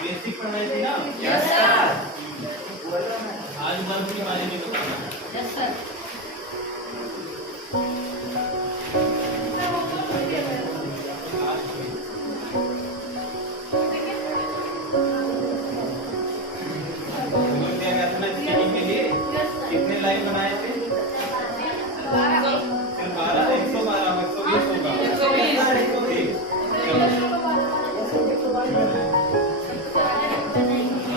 Basic पढ़ाई थी ना? Yes sir. आज वर्ब के बारे में बताना। Yes sir. कितने लाइन बनाए थे? सिर्फ 12, 112, 120 होगा। 120।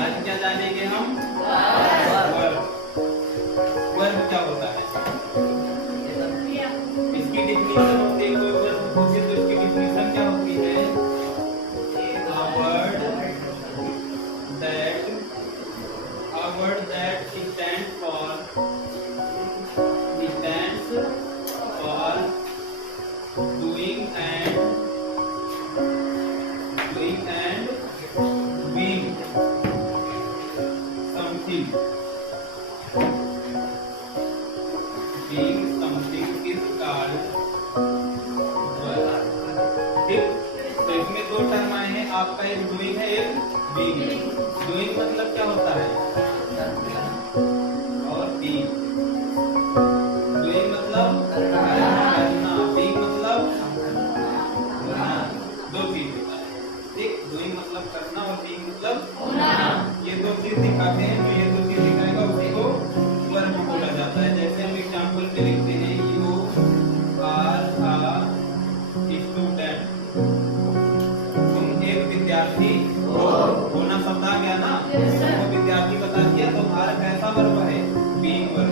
आज क्या जानेंगे हम? वर्ब। वर्ब क्या होता है? इसकी डिफिनीशन होती है, कोई वर्ब पूछे तो इसकी डिफिनीशन क्या होती है? A word that stands for doing and being something. Being something is called verb. ठीक, तो इसमें दो टर्म आए हैं, आपका एक डूइंग है, एक बीइंग है। डूइंग मतलब क्या होता है? और बीइंग। डूइंग मतलब करना, बीइंग मतलब होना। दो चीज होता है। ठीक, डूइंग मतलब करना और बीइंग मतलब होना। ये दो चीज दिखाते हैं, तो ये दो चीज दिखाएगा उसी को वर्ब बोला जाता है। जैसे हम एग्जांपल में लिखते हैं, यू आर अ स्टूडेंट। तुम एक विद्यार्थी हो। होना शब्द आ गया ना? तो विद्यार्थी बता दिया, तो हमारा कैसा वर्ब है? Being verb.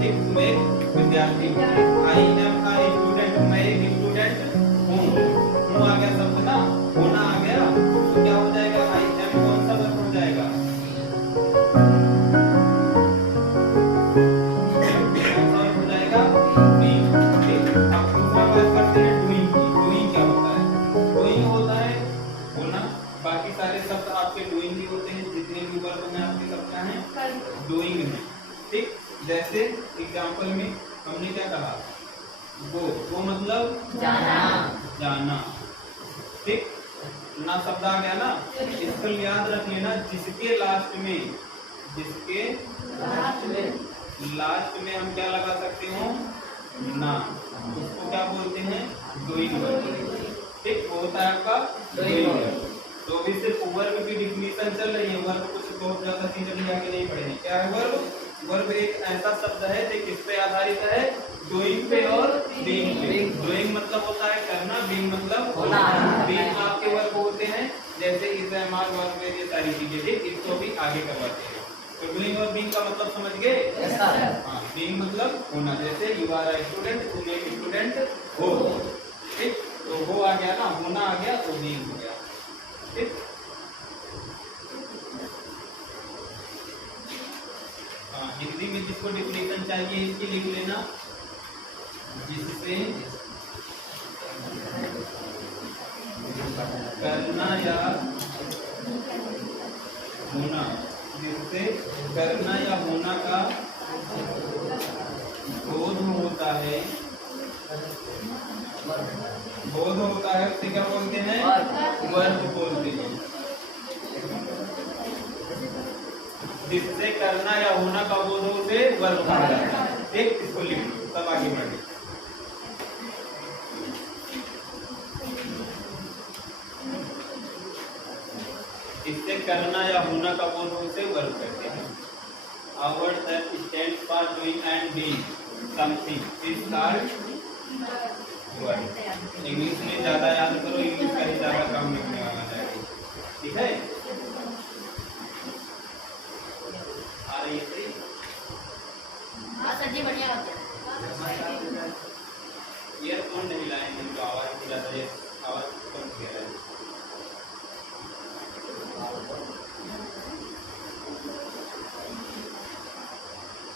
ठीक, तुम एक विद्यार्थी हो। आई एम अ स्टूडेंट, मैं एक स्टूडेंट हूँ। हूँ आ गया शब्द ना, होना आ गया, तो क्या हो जाएगा? आई एम कौन सा वर्ब हो जाएगा? हो जाएगा बीइंग। ठीक, अब दूसरा बात करते हैं डूइंग की। डूइंग क्या होता है? डूइंग होता है होना। बाकी सारे शब्द आपके डूइंग ही होते हैं, जितने भी वर्ब में आपके शब्द हैं डूइंग में। ठीक, जैसे एग्जांपल में हमने क्या कहा? गो मतलब जाना। जाना। ठीक, ना शब्द आ गया ना? इसको याद रख लेना, जिसके लास्ट में हम क्या लगा सकते हो? ना। उसको क्या बोलते हैं? Doing verb. ठीक, वो होता है आपका डूइंग वर्ब। तो अभी सिर्फ वर्ब की डिफिनीशन चल रही है, वर्ब कुछ बहुत ज्यादा चीजें भी आगे नहीं पढ़ेंगे। क्या है वर्ब? वर्ब एक ऐसा शब्द है जो किस पे आधारित है? डूइंग पे और बीइंग पे। डूइंग मतलब होता है करना, बीइंग मतलब होना। बीइंग आपके वर्ब होते हैं, जैसे इस्तेमाल वर्ब, ये सारी चीजें। ठीक, इसको भी आगे करवाते हैं। तो डूइंग और बीइंग का मतलब समझ गए? हाँ, बीइंग मतलब होना। जैसे यू आर अ स्टूडेंट, तुम एक स्टूडेंट हो। ठीक, तो हो आ गया ना, होना आ गया, तो बीइंग हो गया। ठीक, हिंदी में जिसको डिफिनेशन चाहिए इसकी लिख लेना, जिससे करना या होना, जिससे करना या होना का बोध होता है, उसे क्या बोलते हैं? वर्ब बोलते हैं। जिससे करना या होना का बोध हो उसे वर्ब कहा जाता है। ठीक, इसको लिख लो, तब आगे बढ़े। इससे करना या होना का बोध हो उसे वर्ब कहते हैं। A word that stands for doing and being something is called verb. English में ज्यादा याद करो, इंग्लिश का ही ज्यादा काम लिखने वाला है। ठीक है, आ रही है सही? हाँ सर जी, बढ़िया होता है। ईयरफोन नहीं लाएंगे तो आवाज ज्यादा है, आवाज कम किया है।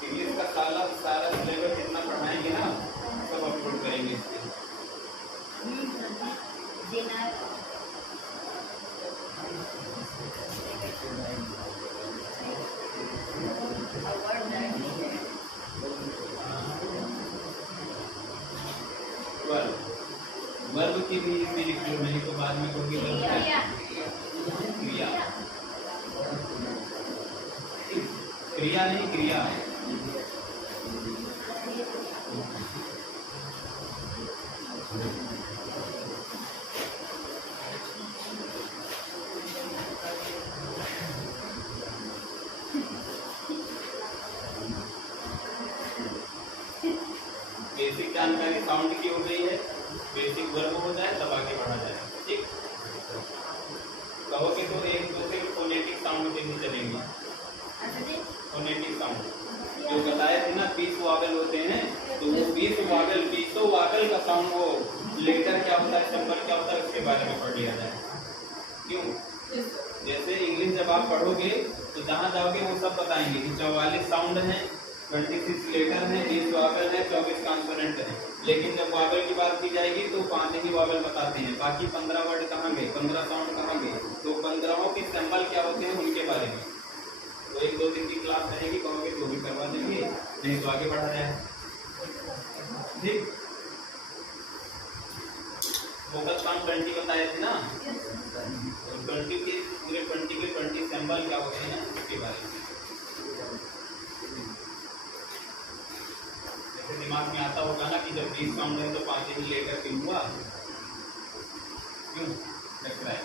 इंग्लिश का सारा सिलेबस जितना पढ़ाएंगे ना, सब अपलोड करेंगे इसके। वर्ब की भी लिख लो, नहीं तो बाद में कोई वर्ब क्रिया क्रिया नहीं, क्रिया। बेसिक जानकारी साउंड की हो गई है, बेसिक वर्ब हो जाए तब आगे बढ़ा जाए। ठीक, कहोगे तो एक दो से फोनेटिक साउंड पे भी चलेंगे। फोनेटिक साउंड जो बताए थे ना 20 वावल होते हैं, तो वो 20 वावल का साउंड, वो लेटर क्या होता है, सिंबल क्या होता है, उसके बारे में पढ़ लिया जाए। क्यों? जैसे इंग्लिश जब आप पढ़ोगे तो जहाँ जाओगे वो सब बताएंगे कि 44 साउंड हैं, 26 लेटर हैं, 20 वावल हैं, 24 कॉन्सोनेंट हैं। लेकिन जब वावल की बात की जाएगी तो 5 ही वावल बताते हैं, बाकी 15 वर्ड कहाँ गए, 15 साउंड कहाँ गए, तो 15 के सिंबल क्या होते हैं उनके बारे में। तो 1-2 दिन की क्लास रहेगी, कहोगे तो भी करवा देंगे, नहीं तो आगे बढ़ा जाए। ठीक, फोकस साउंड 20 बताए थे ना, और 20 के पूरे 20 के 20 सिंबल क्या होते हैं उसके बारे में जैसे दिमाग में आता होगा ना कि जब 20 साउंड है तो 5 ही लेकर के हुआ। क्यों लग रहा है?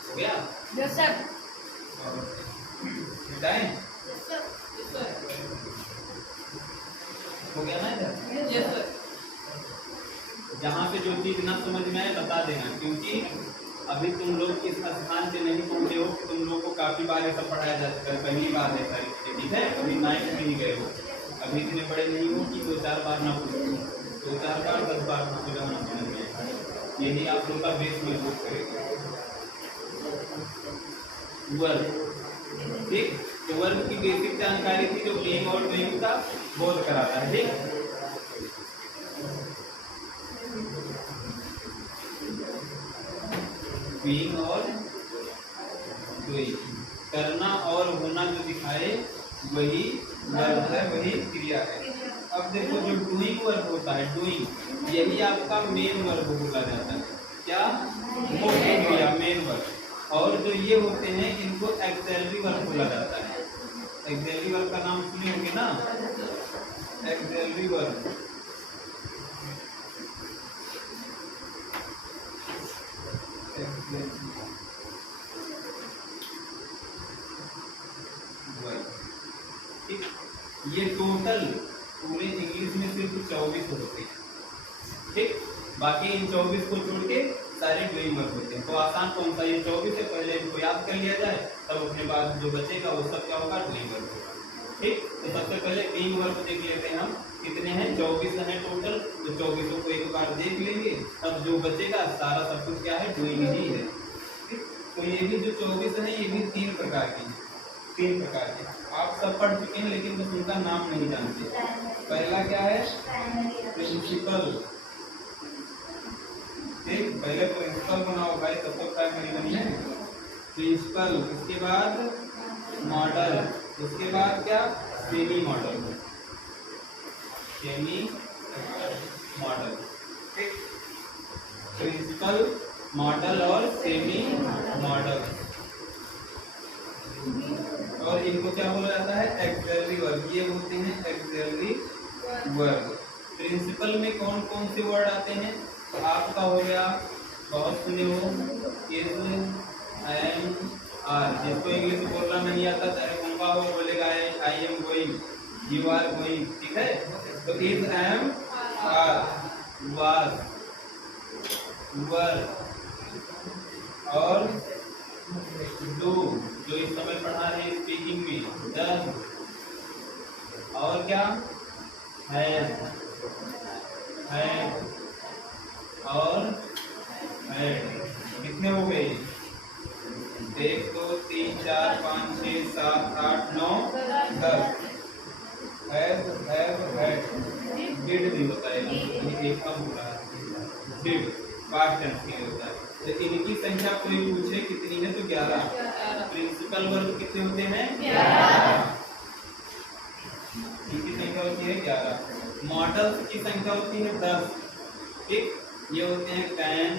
हो गया? Yes sir. मिटाएं? Yes sir. हो गया ना इधर? Yes sir. जहाँ पे जो चीज ना समझ में आए बता देना, क्योंकि अभी तुम लोग इस स्थान पे नहीं पहुंचे हो कि तुम लोग को काफी बार ऐसा पढ़ाया जा चुका है, पहली बार है सारी चीजें। ठीक है, अभी 9th में ही गए हो, अभी इतने बड़े नहीं हो कि 2-4 बार ना पूछो, 2-4 बार 10 बार पूछो ना समझ में आए। यही आप लोग का बेस मजबूत करेगा। वर्ब, ठीक, तो वर्ब की बेसिक जानकारी थी जो बीइंग और डूइंग का बोध कराता है। ठीक, बीइंग और डूइंग, करना और होना जो दिखाए वही वर्ब है, वही क्रिया है। अब देखो जो डूइंग वर्ब होता है, डूइंग, यही आपका मेन वर्ब बोला जाता है। क्या? मुख्य क्रिया, मेन वर्ब। और जो ये होते हैं इनको एक्सिलरी वर्ब बोला जाता है। एक्सिलरी वर्ब का नाम सुने होंगे ना, एक्सिलरी वर्ब। ठीक, ये टोटल पूरे इंग्लिश में सिर्फ 24 होते हैं। ठीक, बाकी इन 24 को छोड़ के सारे डूइंग वर्ब होते हैं। तो आसान कौन सा? ये 24 से पहले इनको याद कर लिया जाए, तब अपने बाद जो बचेगा वो सब क्या होगा? डूइंग वर्ब होगा। ठीक, तो सबसे पहले बीइंग वर्ब देख लेते हैं हम, कितने हैं? 24 हैं टोटल, तो 24 को एक बार देख लेंगे, तब जो बचेगा सारा सब कुछ क्या है? डूइंग ही है। ठीक, तो ये भी जो 24 है ये भी 3 प्रकार की, 3 प्रकार के आप सब पढ़ चुके हैं, लेकिन बस उनका नाम नहीं जानते। पहला क्या है? प्रिंसिपल। ठीक, पहले प्रिंसिपल बनाओ भाई, तब तो प्राइमरी बनी है। प्रिंसिपल, उसके बाद मॉडल, उसके बाद क्या? Semi model, semi model. ठीक, प्रिंसिपल, मॉडल और सेमी मॉडल। और इनको क्या बोला जाता है? Axillary verb. ये होते हैं एक्सिलरी वर्ब। प्रिंसिपल में कौन कौन से वर्ड आते हैं? तो आपका हो गया, बहुत सुने हो, इज, एम, आर। जिसको इंग्लिश बोलना नहीं आता, चाहे गूंगा हो, बोलेगा I am going, you are going. ठीक है, तो is, am, are, was, were और डू, जो इस समय पढ़ा रहे हैं स्पीकिंग में, डन। और क्या? हैज, हैड और हैड। कितने हो गए? 1 2 3 4 5 6 7 8 9 10। हैज, हैव, हैड, डिड नहीं होता है, यानी एक कम हो रहा है, डिड पास्ट टेंस के लिए होता है। तो इनकी संख्या कोई पूछे कितनी है तो 11। प्रिंसिपल वर्ब कितने होते हैं? 11। इनकी संख्या होती है 11। मॉडल्स की संख्या होती है 10। ठीक, ये होते हैं can,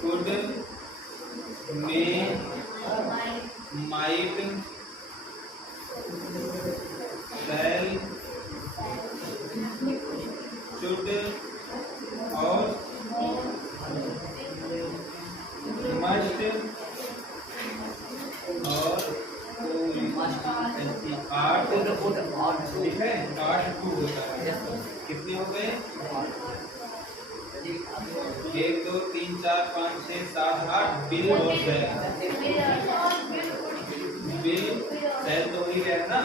could, may, might, shall, should और मस्ट और 8। ठीक है, 8 टू होता है। कितने हो गए? 1 2 3 4 5 6 7 8 बिल और सेल। बिल सेल तो वही गया ना,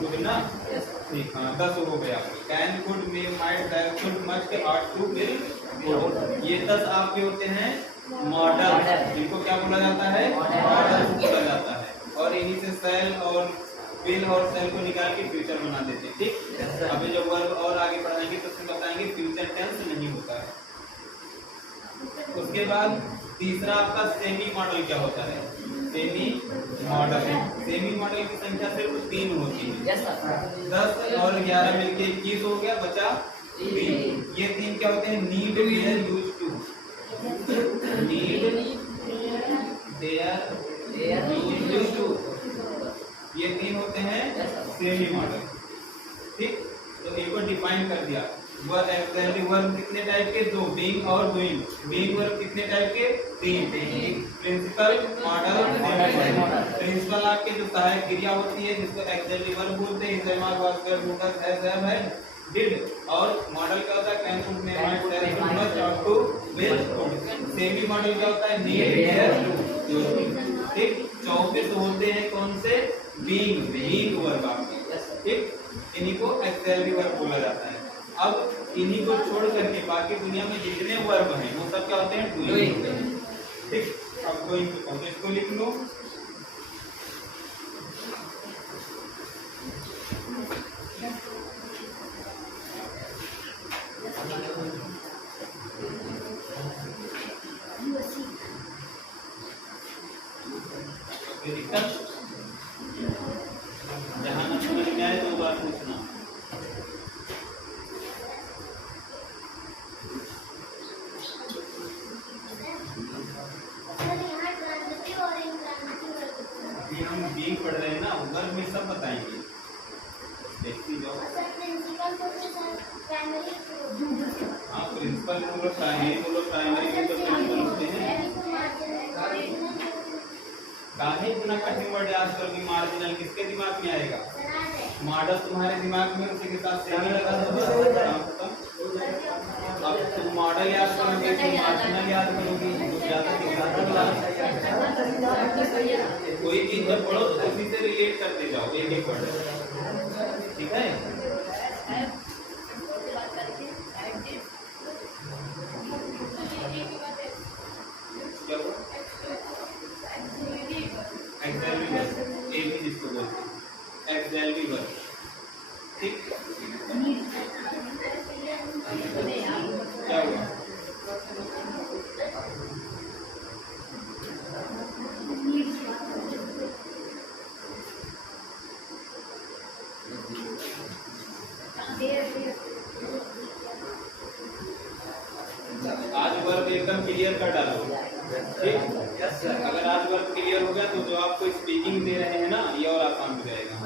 गुड ना। ठीक, हाँ 10 हो गया। Can, could, may, might, shall, should, must, 8 to will, ये 10 आपके होते हैं मॉडल। इनको क्या बोला जाता है? मॉडल बोला जाता है। और इन्हीं से सेल और बिल और सेल को निकाल के फ्यूचर बना देते हैं। ठीक, अभी जब वर्ब और आगे पढ़ाएंगे तो उसमें बताएंगे फ्यूचर टेंस नहीं होता है। उसके बाद तीसरा आपका सेमी मॉडल क्या होता है? Semi model. सेमी मॉडल की संख्या सिर्फ 3 होती है। 10 और 11 मिलके 21 हो गया, बचा 3। ये 3 क्या होते हैं? Need, where, use to. Need, dare, use to, ये 3 होते हैं सेमी मॉडल। ठीक, तो इनको डिफाइन कर दिया। वर्ब एक्चुअली वर्ब कितने टाइप के? 2, बीइंग और डूइंग। बीइंग वर्ब कितने टाइप के? 3। Principal, modal, semi modal. Principal आपके जो सहायक क्रिया होती है जिसको एक्चुअली वर्ब बोलते हैं, इस्तेमाल वाज कर होकर है डिड। और मॉडल क्या होता है? Can, could, may, might, shall, should, must, ought to, will, could. Semi modal क्या होता है? Need, where, to. ठीक, 24 होते हैं कौन से? बीइंग वर्ब आपके। ठीक, इन्हीं को एक्चुअली वर्ब बोला जाता है। अब इन्हीं को छोड़ करके बाकी दुनिया में जितने वर्ब हैं वो सब क्या होते हैं? डूइंग। ठीक, अब डूइंग तो इसको लिख लो। जहां ना समझ में आए तो बात पूछना। हम बीइंग पढ़ रहे हैं ना, वर्ब में सब बताएंगे, देखती जाओ। हाँ, प्रिंसिपल बोलो, प्राइमरी बोलो, प्राइमरी में तो प्रिंसिपल होते हैं। काहे इतना कठिन वर्ड याद करोगे? मार्जिनल किसके दिमाग में आएगा? मॉडल तुम्हारे दिमाग में, उसी के साथ सेमी लगा दो। अब तुम मॉडल याद करोगे तो मार्जिनल याद करोगे, कोई चीज जब पढ़ो तो उसी से रिलेट करते जाओ, एक एक वर्ड। ठीक है, जिसको बोलते हैं एक्सएलवी वर्ब। ठीक, क्या हुआ? आज वर्ब एकदम क्लियर कर डालो। ठीक, अगर आज वर्ब क्लियर हो गया तो जो आपको स्पीकिंग दे रहे हैं ना, ये और आसान हो जाएगा।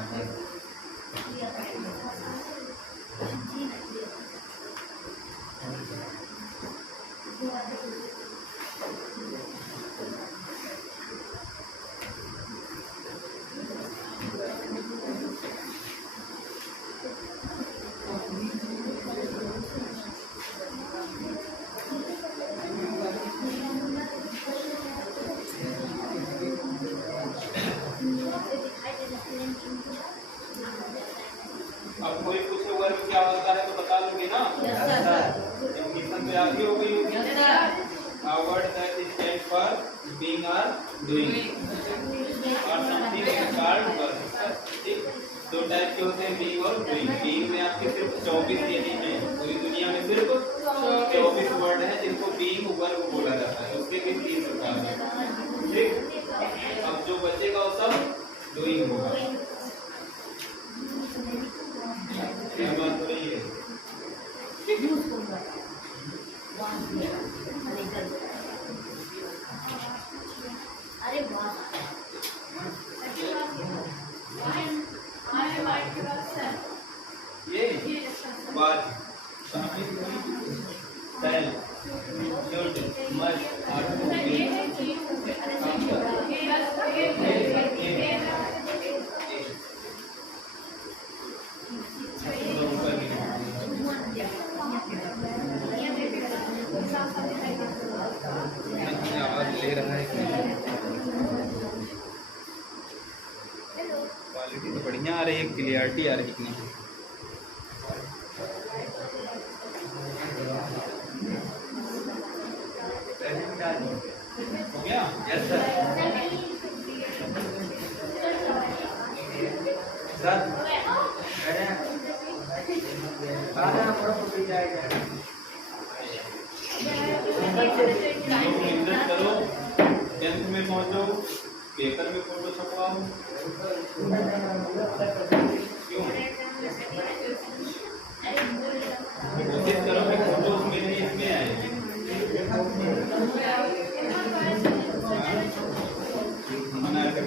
अब कोई पूछे वर्ब क्या होता है तो बता लोगे ना? डेफिनेशन तो याद ही हो गई होगी। A word that stands for being or doing। Hard work. ठीक, दो टाइप के होते हैं, बीइंग और डूइंग। बीइंग में आपके सिर्फ 24 यदि में पूरी दुनिया में सिर्फ 24 वर्ड है जिनको बीइंग वर्ब बोला जाता है, उसके भी 3 प्रकार हैं। ठीक, अब जो बचेगा वो सब डूइंग होगा। क्या बात हो रही है? अरे वाह ये बात tell should must are to आवाज ले रहा है कि क्वालिटी तो बढ़िया आ रही है, क्लियरिटी आ रही कि नहीं? हो गया? Yes sir. सर मेहनत करो, 10th में पहुंचो, पेपर में फोटो छपवाओ। क्यों? कोशिश करो कि फोटो मेरे इसमें आए। मना कर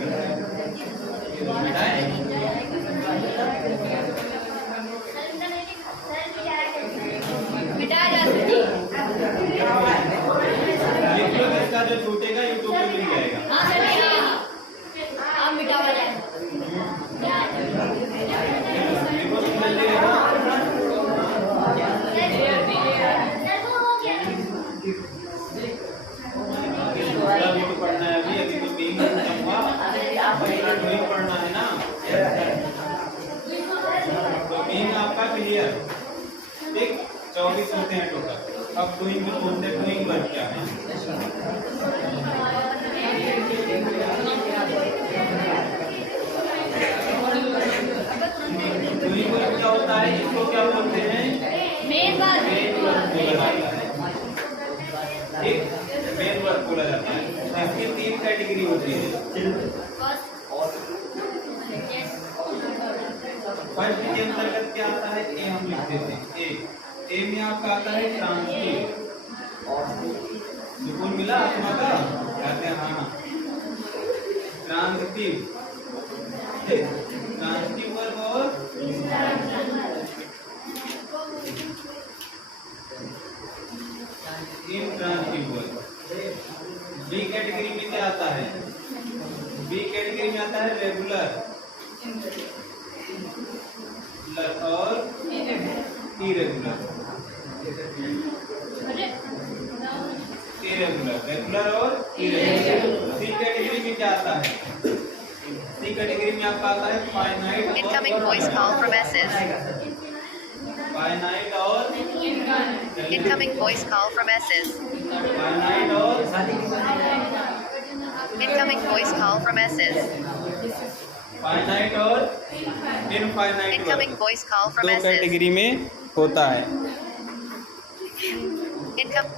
इसका जो छूटेगा यूट्यूब पे मिल जाएगा। आप मिटावा जाए तो पढ़ना है अभी तो बीइंग पढ़ना है ना, तो बीइंग आपका क्लियर। ठीक, 24 होते हैं टोटल। अब डूइंग में बोलते हैं डूइंग वर्ब क्या है? डूइंग वर्ब क्या होता है? इसको क्या बोलते हैं? मेन बात मेन वर्ब बोला जाता है। ठीक, मेन वर्ब बोला जाता है। इसकी 3 कैटेगरी होती है। फर्स्ट के अंतर्गत क्या आता है? ए हम लिखते थे। ए में आपका आता है ट्रांसटिव। सुकून मिला आत्मा का? कहते हैं हाँ। ट्रांसटिव, ट्रांसटिव वर्ब और इंट्रांसटिव वर्ब। बी कैटेगरी में क्या आता है? बी कैटेगरी में आता है रेगुलर और इरेगुलर। रेगुलर और इरेगुलर। सी कैटेगरी में क्या आता है? सी कैटेगरी में आपका आता है finite. Incoming voice call from SS. Finite और Incoming voice call from SS. Finite और Incoming voice call from SS. Finite और infinite. Incoming voice call from दो SS. कैटेगरी में होता है। Income.